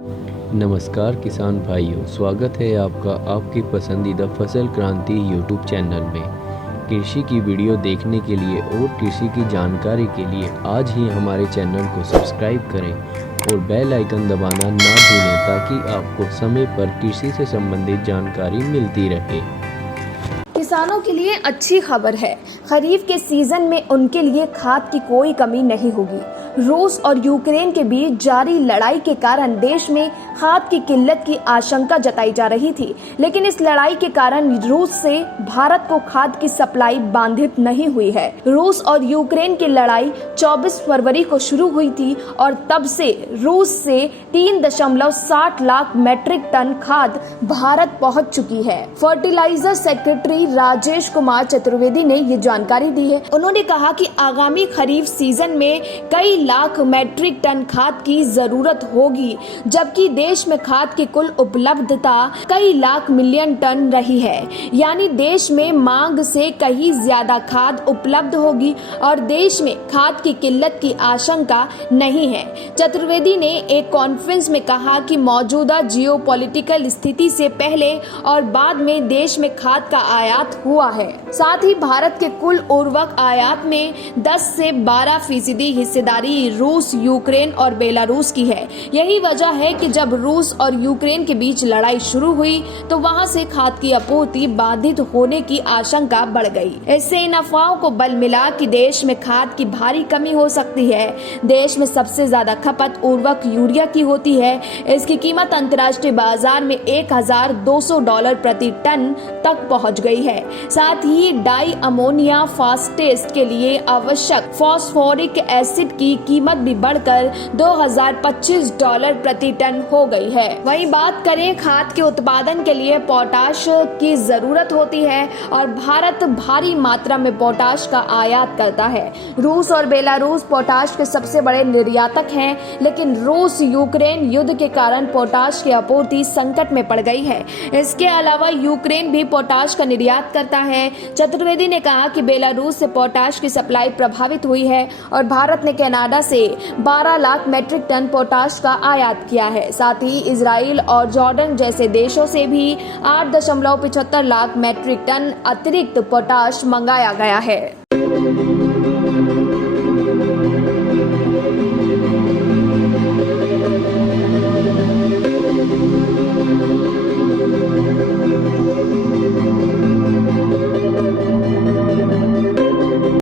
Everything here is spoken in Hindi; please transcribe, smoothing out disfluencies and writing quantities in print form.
नमस्कार किसान भाइयों, स्वागत है आपका आपकी पसंदीदा फसल क्रांति यूट्यूब चैनल में। कृषि की वीडियो देखने के लिए और कृषि की जानकारी के लिए आज ही हमारे चैनल को सब्सक्राइब करें और बेल आइकन दबाना ना भूलें ताकि आपको समय पर कृषि से संबंधित जानकारी मिलती रहे। किसानों के लिए अच्छी खबर है। खरीफ के सीजन में उनके लिए खाद की कोई कमी नहीं होगी। रूस और यूक्रेन के बीच जारी लड़ाई के कारण देश में खाद की किल्लत की आशंका जताई जा रही थी, लेकिन इस लड़ाई के कारण रूस से भारत को खाद की सप्लाई बाधित नहीं हुई है। रूस और यूक्रेन की लड़ाई 24 फरवरी को शुरू हुई थी और तब से रूस से 3.60 लाख मैट्रिक टन खाद भारत पहुंच चुकी है। फर्टिलाइजर सेक्रेटरी राजेश कुमार चतुर्वेदी ने ये जानकारी दी है। उन्होंने कहा कि आगामी खरीफ सीजन में कई लाख मैट्रिक टन खाद की जरूरत होगी, जबकि देश में खाद की कुल उपलब्धता कई लाख मिलियन टन रही है। यानी देश में मांग से कहीं ज्यादा खाद उपलब्ध होगी और देश में खाद की किल्लत की आशंका नहीं है। चतुर्वेदी ने एक कॉन्फ्रेंस में कहा कि मौजूदा जियोपॉलिटिकल स्थिति से पहले और बाद में देश में खाद का आयात हुआ है। साथ ही भारत के कुल उर्वरक आयात में 10 से 12% हिस्सेदारी रूस, यूक्रेन और बेलारूस की है। यही वजह है कि जब रूस और यूक्रेन के बीच लड़ाई शुरू हुई तो वहां से खाद की आपूर्ति बाधित होने की आशंका बढ़ गई। इससे इन अफवाहों को बल मिला कि देश में खाद की भारी कमी हो सकती है। देश में सबसे ज्यादा खपत उर्वरक यूरिया की होती है। इसकी कीमत अंतर्राष्ट्रीय बाजार में $1,200 प्रति टन तक पहुंच गई है। साथ ही डाई अमोनिया फास्फेट के लिए आवश्यक फास्फोरिक एसिड की कीमत भी बढ़कर $2,025 प्रति टन हो गई है। वहीं बात करें खाद के उत्पादन के लिए पोटाश की जरूरत होती है और भारत भारी मात्रा में पोटाश का आयात करता है। रूस और बेलारूस पोटाश के सबसे बड़े निर्यातक हैं, लेकिन रूस यूक्रेन युद्ध के कारण पोटाश की आपूर्ति संकट में पड़ गई है। इसके अलावा यूक्रेन भी पोटाश का निर्यात करता है। चतुर्वेदी ने कहा कि बेलारूस से पोटाश की सप्लाई प्रभावित हुई है और भारत ने कनाडा से 12 लाख मैट्रिक टन पोटाश का आयात किया है। साथ ही इजराइल और जॉर्डन जैसे देशों से भी 8.75 लाख मैट्रिक टन अतिरिक्त पोटाश मंगाया गया है।